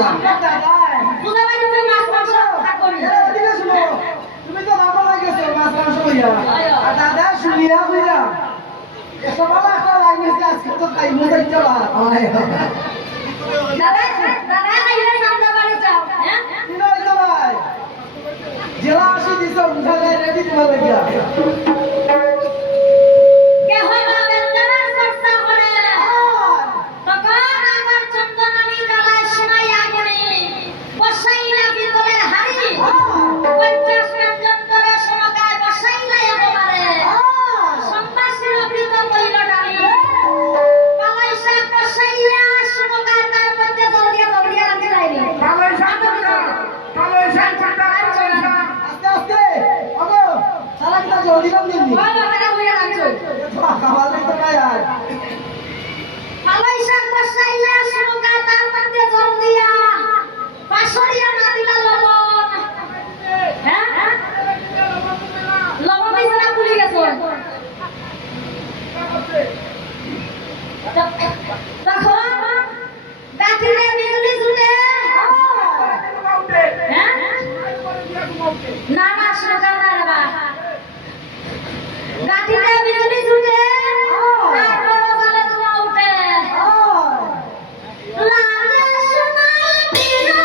বুঝলাম বুঝা মানে তুমি মাছ মাংস ভাগ করি এদিকে শুনো তুমি তো রান্না লাগেছো মাছ মাংস হইয়া আর দাদা শুনিয়া হইয়া এসব একটা লাগেছে আজকে তো খাই মজাই চলা দাদা দাদা খাইলে সামনে বাড়ি যাও হ্যাঁ দিন হইতো ভাই জেলা আসি দিছ উঠা যায় রেডি তোমার লাগিয়া কে হইবা বেলদার চর্চা করে তখন আমার চন্দনানি জ্বালায় শোনাইয়া গনি বসাইলা পিতলের হাড়ি 50 ব্যঞ্জন করে সমকায় বসাইলা একেবারে সম্বাসীর অমৃত কইল ডালি পালাই শাক বসাইলা সমকায় তার মধ্যে জলদিয়া রাখতে যায়নি পালাই শাক আস্তে আস্তে আগো সারা কিটা জলদি কম দিন ওই বাবাটা কইরা রাখছো খাবার তো খাই আর পালাই শাক বসাইলা সমকায় তার মধ্যে জলদিয়া পাশরিয়া না দিলা লবণ হ্যাঁ লবণ দিছনা ভুলে গেছো তখন গাঠিরে বিজলি ছুটে হ্যাঁ না না সকাল না রে বা গাঠিরে বিজলি ছুটে আর বড় বলে ধোঁয়া উঠে লালে সোনার পিরা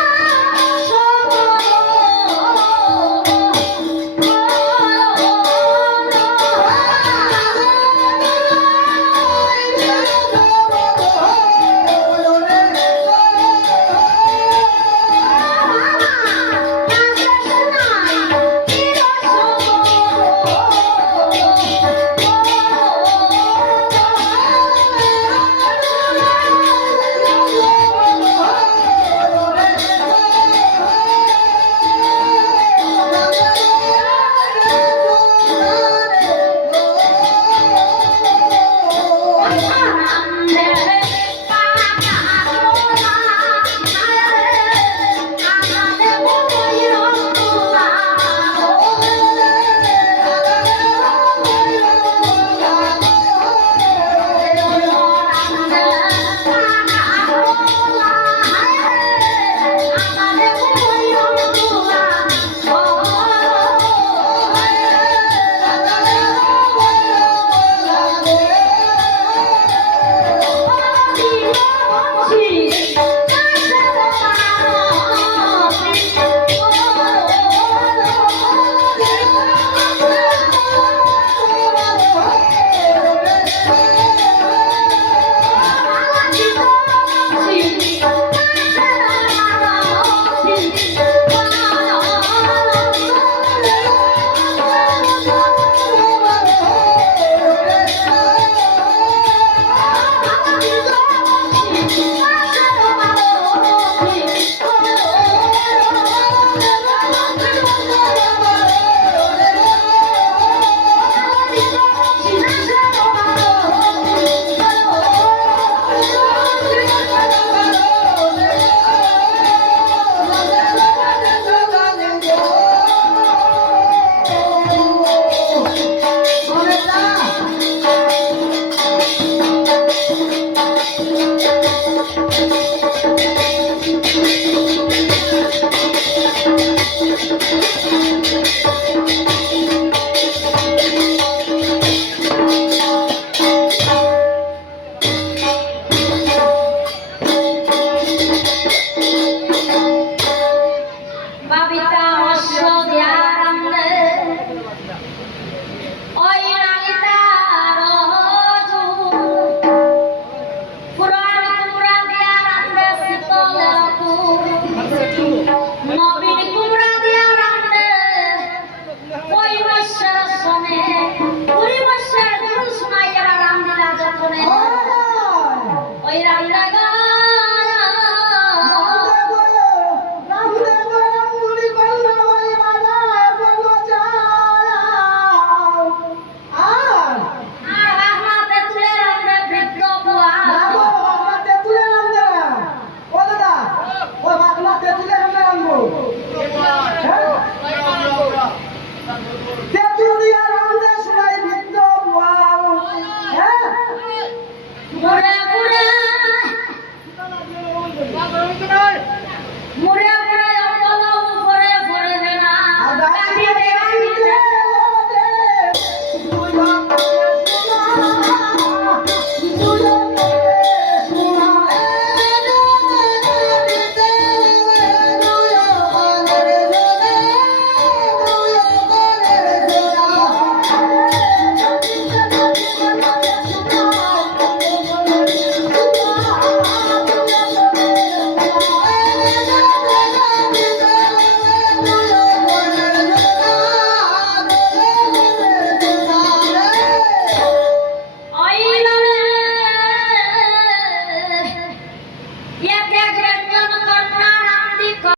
ওই রান্না